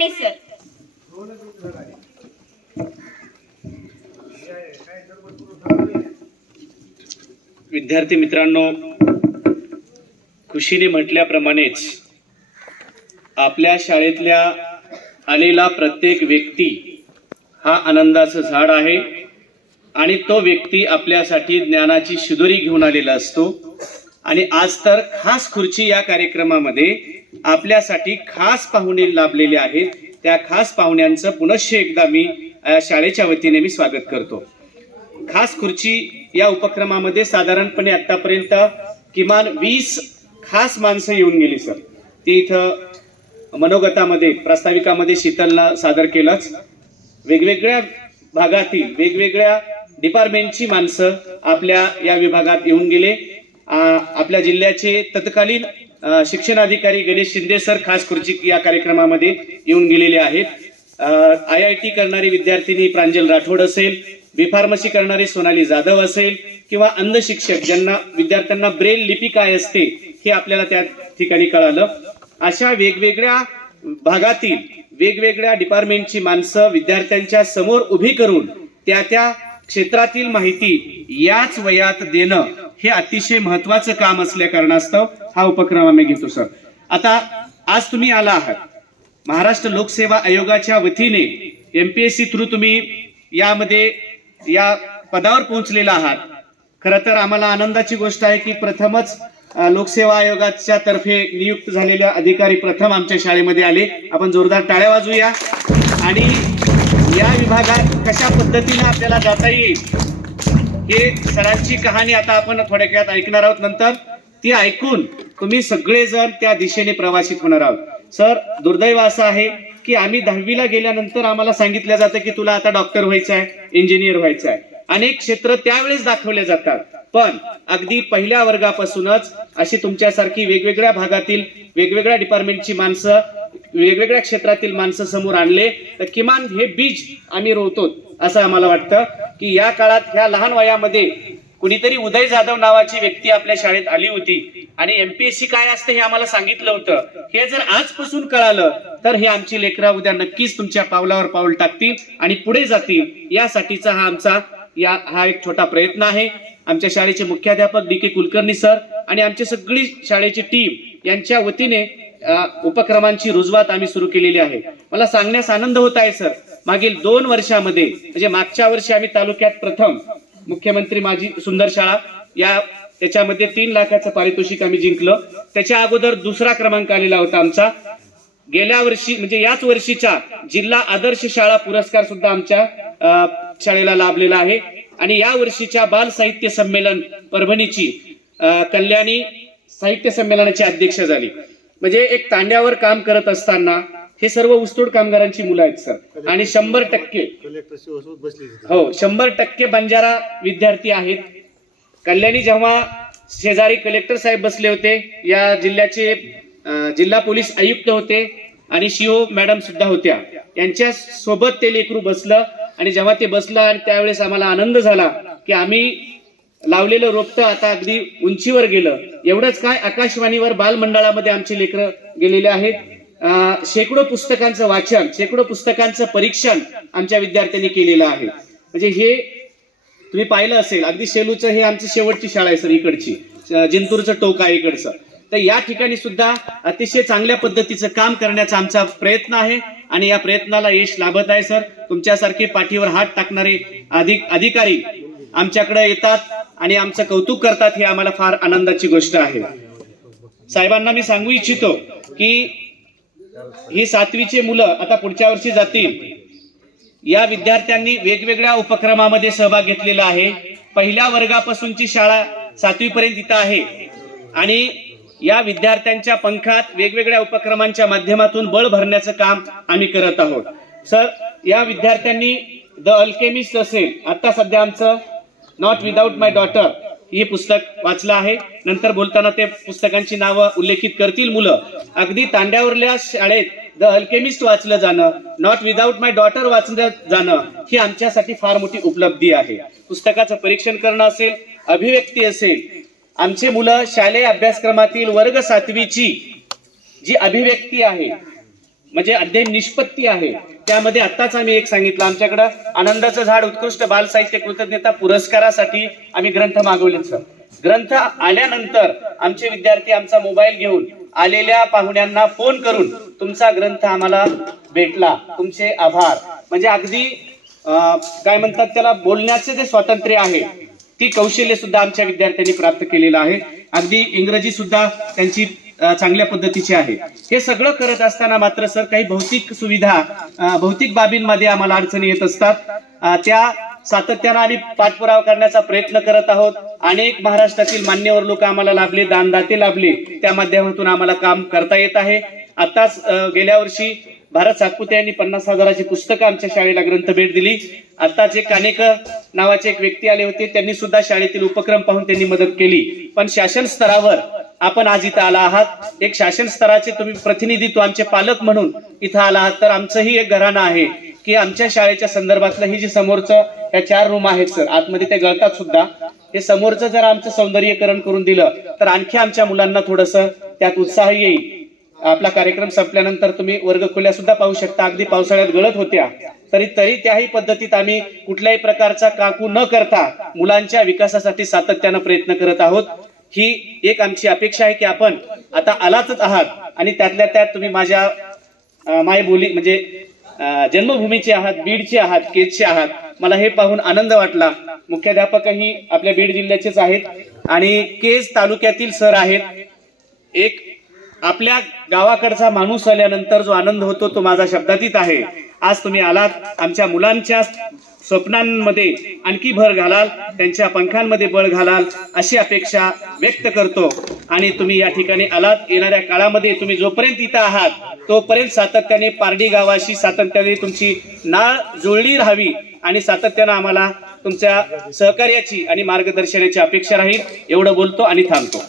Mane sir विद्यार्थी मित्रांनो खुशीने म्हटल्याप्रमाणेच आपल्या शाळेतल्या आलेला प्रत्येक व्यक्ती हा आनंदाचं झाड आहे आणि तो व्यक्ती आपल्यासाठी ज्ञानाची शिदोरी घेऊन आलेला असतो. आणि आज तर खास खुर्ची या कार्यक्रमामध्ये आपल्यासाठी खास पाहुणे लाभलेले आहेत. त्या खास पाहुण्यांचं पुनश्च एकदा मी शाळेच्या वतीने मी स्वागत करतो. खास खुर्ची या उपक्रमामध्ये साधारणपणे आतापर्यंत किमान वीस खास माणसं येऊन गेली सर. ती इथं मनोगतामध्ये प्रास्ताविकामध्ये शीतलला सादर केलंच. वेगवेगळ्या भागातील वेगवेगळ्या डिपार्टमेंटची माणसं आपल्या या विभागात येऊन गेले. आपल्या जिल्ह्याचे तत्कालीन शिक्षण शिक्षणाधिकारी गणेश शिंदे सर खास खुर्ची या कार्यक्रमामध्ये येऊन गेलेले आहेत. आय आय टी करणारी विद्यार्थिनी प्रांजल राठोड असेल बीफार्मसी करणारी सोनाली जाधव असेल किंवा अंध शिक्षक ज्यांना विद्यार्थ्यांना ब्रेल लिपी काय असते हे आपल्याला त्या ठिकाणी कळालं. अशा वेगवेगळ्या भागातील वेगवेगळ्या डिपार्टमेंटची माणसं विद्यार्थ्यांच्या समोर उभी करून त्या त्या क्षेत्रातील माहिती याच वयात देणं हे अतिशय महत्वाचं काम असल्या कारणास्तव हा उपक्रम आम्ही घेतो सर. आता आज तुम्ही आला आहात. महाराष्ट्र लोकसेवा आयोगाच्या वतीने एमपीएससी थ्रू तुम्ही यामध्ये या पदावर पोहोचलेला आहात. खरं तर आम्हाला आनंदाची गोष्ट आहे की प्रथमच लोकसेवा आयोगाच्या तर्फे नियुक्त झालेल्या अधिकारी प्रथम आमच्या शाळेमध्ये आले. आपण जोरदार टाळ्या वाजूया आणि या विभागात कशा पद्धतीने आपल्याला जाता येईल हे सरांची कहाणी आता आपण थोड्या काळात ऐकणार आहोत. नंतर ती ऐकून तुम्ही सगळेजण त्या दिशेने प्रवासित होणार आहोत. सर दुर्दैव असं आहे की आम्ही दहावीला गेल्यानंतर आम्हाला सांगितलं जातं की तुला आता डॉक्टर व्हायचं आहे इंजिनियर व्हायचं आहे. अनेक क्षेत्र त्यावेळेस दाखवले जातात. पण अगदी पहिल्या वर्गापासूनच अशी तुमच्यासारखी वेगवेगळ्या भागातील वेगवेगळ्या डिपार्टमेंटची माणसं वेगवेगळ्या क्षेत्रातील माणसं समोर आणले तर किमान हे बीज आम्ही रोवतो असं आम्हाला वाटतं. की या काळात ह्या लहान वयामध्ये कुणीतरी उदय जाधव नावाची व्यक्ती आपल्या शाळेत आली होती. आणि एमपीएससी काय असते हे आम्हाला सांगितलं होतं. हे जर आजपासून कळालं तर हे आमची लेकरं उद्या नक्कीच तुमच्या पावलावर पाऊल टाकतील आणि पुढे जातील. यासाठीचा हा आमचा या हा एक छोटा प्रयत्न आहे. आमच्या शाळेचे मुख्याध्यापक डी के कुलकर्णी सर आणि आमची सगळी शाळेची टीम यांच्या वतीने उपक्रमांची रुजवात आम्ही सुरू केलेली आहे. मला सांगण्यास आनंद होत आहे सर. मागील दोन वर्षामध्ये म्हणजे मागच्या वर्षी आम्ही तालुक्यात प्रथम मुख्यमंत्री माझी सुंदर शाळा या त्याच्यामध्ये तीन लाखाचं पारितोषिक आम्ही जिंकलं. त्याच्या अगोदर दुसरा क्रमांक आलेला होता आमचा. गेल्या वर्षी म्हणजे याच वर्षीचा जिल्हा आदर्श शाळा पुरस्कार सुद्धा आमच्या शाळेला लाभलेला आहे. आणि या वर्षीच्या बाल साहित्य संमेलन परभणीची कल्याणी साहित्य संमेलनाची अध्यक्ष झाली. म्हणजे एक तांड्यावर काम करत असताना हे सर्व ऊसतोड कामगारांची मुलं आहेत सर. आणि शंभर टक्के हो शंभर टक्के बंजारा विद्यार्थी आहेत. कल्याणी जेव्हा शेजारी कलेक्टर साहेब बसले होते या जिल्ह्याचे जिल्हा पोलीस आयुक्त होते आणि शिओ मॅडम सुद्धा होत्या. यांच्या सोबत ते लेकरू बसलं आणि जेव्हा ते बसलं आणि त्यावेळेस आम्हाला आनंद झाला की आम्ही लावलेलं रोपटं आता अगदी उंचीवर गेलं. एवढंच काय? आकाशवाणीवर बालमंडळामध्ये आमचे लेकरं गेलेले आहेत. शेकडो पुस्तकांचं वाचन शेकडो पुस्तकांचं परीक्षण आमच्या विद्यार्थ्यांनी केलेलं आहे. म्हणजे हे तुम्ही पाहिलं असेल अगदी शेलूचं हे आमची शेवटची शाळा आहे सर इकडची. जिंतूरचं टोक आहे इकडचं. तर या ठिकाणी सुद्धा अतिशय चांगल्या पद्धतीचं काम करण्याचा आमचा प्रयत्न आहे आणि या प्रयत्नाला यश लाभत आहे सर. तुमच्यासारखे पाठीवर हात टाकणारे अधिक अधिकारी आमच्याकडे येतात आणि आमचं कौतुक करतात हे आम्हाला फार आनंदाची गोष्ट आहे. साहेबांना मी सांगू इच्छितो की ही सातवीची मुलं आता पुढच्या वर्षी जातील. या विद्यार्थ्यांनी वेगवेगळ्या उपक्रमामध्ये सहभाग घेतलेला आहे. पहिल्या वर्गापासूनची शाळा सातवी पर्यंत इथं आहे. आणि या विद्यार्थ्यांच्या पंखात वेगवेगळ्या उपक्रमांच्या माध्यमातून बळ भरण्याचं काम आम्ही करत आहोत. सर या विद्यार्थ्यांनी द अल्केमिस्ट असेल आता सध्या आमचं नॉट विदाऊट माय डॉटर हे पुस्तक वाचलं आहे. नंतर बोलताना ते पुस्तकांची नावं उल्लेखित करतील मुलं. अगदी तांड्यावरल्या शाळेत द अल्केमिस्ट वाचलं जाणं नॉट विदाऊट माय डॉटर वाचलं जाणं ही आमच्यासाठी फार मोठी उपलब्धी आहे. पुस्तकाचं परीक्षण करणं असेल अभिव्यक्ती असेल आमचे मुलं शालेय अभ्यासक्रमातील वर्ग सातवीची जी अभिव्यक्ती आहे म्हणजे अध्ययन निष्पत्ती आहे त्यामध्ये आत्ताच आम्ही एक सांगितलं आमच्याकडं आनंदाचं झाड उत्कृष्ट बाल साहित्य कृतज्ञता पुरस्कारासाठी आम्ही ग्रंथ मागवले सर ग्रंथ आल्यानंतर आमचे विद्यार्थी आमचा मोबाईल घेऊन आलेल्या पाहुण्यांना फोन करून तुमचा ग्रंथ आम्हाला भेटला. तुमचे आभार. म्हणजे अगदी काय म्हणतात त्याला बोलण्याचे जे स्वातंत्र्य आहे ती कौशल्य सुद्धा आमच्या विद्यार्थ्यांनी प्राप्त केलेलं आहे. अगदी इंग्रजी सुद्धा त्यांची चांगल्या पद्धतीचे आहे. हे सगळं करत असताना मात्र सर काही भौतिक सुविधा भौतिक बाबींमध्ये आम्हाला अडचणी येत असतात. त्या सातत्यानं आम्ही पाठपुरावा करण्याचा प्रयत्न करत आहोत. अनेक महाराष्ट्रातील मान्यवर लोक आम्हाला लाभले दानदाते लाभले. त्या माध्यमातून आम्हाला काम करता येत आहे. आताच गेल्या वर्षी भारत सातपुते यांनी पन्नास हजाराची पुस्तकं आमच्या शाळेला ग्रंथ भेट दिली. आताच एक कानेकर नावाचे एक व्यक्ती आले होते. त्यांनी सुद्धा शाळेतील उपक्रम पाहून त्यांनी मदत केली. पण शासन स्तरावर आपण आज इथं आला आहात. एक शासन स्तराचे तुम्ही प्रतिनिधित्व आमचे पालक म्हणून इथं आला आहात. तर आमचंही एक घराणं आहे की आमच्या शाळेच्या संदर्भातलं ही जी समोरचं या चार रूम आहेत सर आतमध्ये ते गळतात सुद्धा. हे समोरचं जर आमचं सौंदर्यीकरण करून दिलं तर आणखी आमच्या मुलांना थोडस त्यात उत्साह येईल. आपला कार्यक्रम संपल्यानंतर तुम्ही वर्गखोल्या सुद्धा पाहू शकता. अगदी पावसाळ्यात गळत होत्या. तरी तरी त्याही पद्धतीत आम्ही कुठल्याही प्रकारचा काकू न करता मुलांच्या विकासासाठी सातत्यानं प्रयत्न करत आहोत. ही एक आमची अपेक्षा आहे की आपण आता आलाच आहात आणि त्यातल्या त्यात तुम्ही माझ्या मायबोली म्हणजे जन्मभूमीचे आहात बीडचे आहात केजचे आहात. मला हे पाहून आनंद वाटला. मुख्याध्यापकही आपल्या बीड जिल्ह्याचेच आहेत आणि केज तालुक्यातील सर आहेत. एक आपल्या गावाकडचा माणूस आल्यानंतर जो आनंद होतो तो माझा शब्दातीत आहे. आज तुम्ही आलात आमच्या मुलांच्या स्वप्नांमध्ये आणखी भर घालाल त्यांच्या पंखांमध्ये बळ घालाल अशी अपेक्षा व्यक्त करतो. आणि तुम्ही या ठिकाणी आलात. येणाऱ्या काळामध्ये तुम्ही जोपर्यंत इथं आहात तोपर्यंत सातत्याने पारडी गावाशी सातत्याने तुमची नाळ जुळली राहावी आणि सातत्यानं आम्हाला तुमच्या सहकार्याची आणि मार्गदर्शनाची अपेक्षा राहील. एवढं बोलतो आणि थांबतो.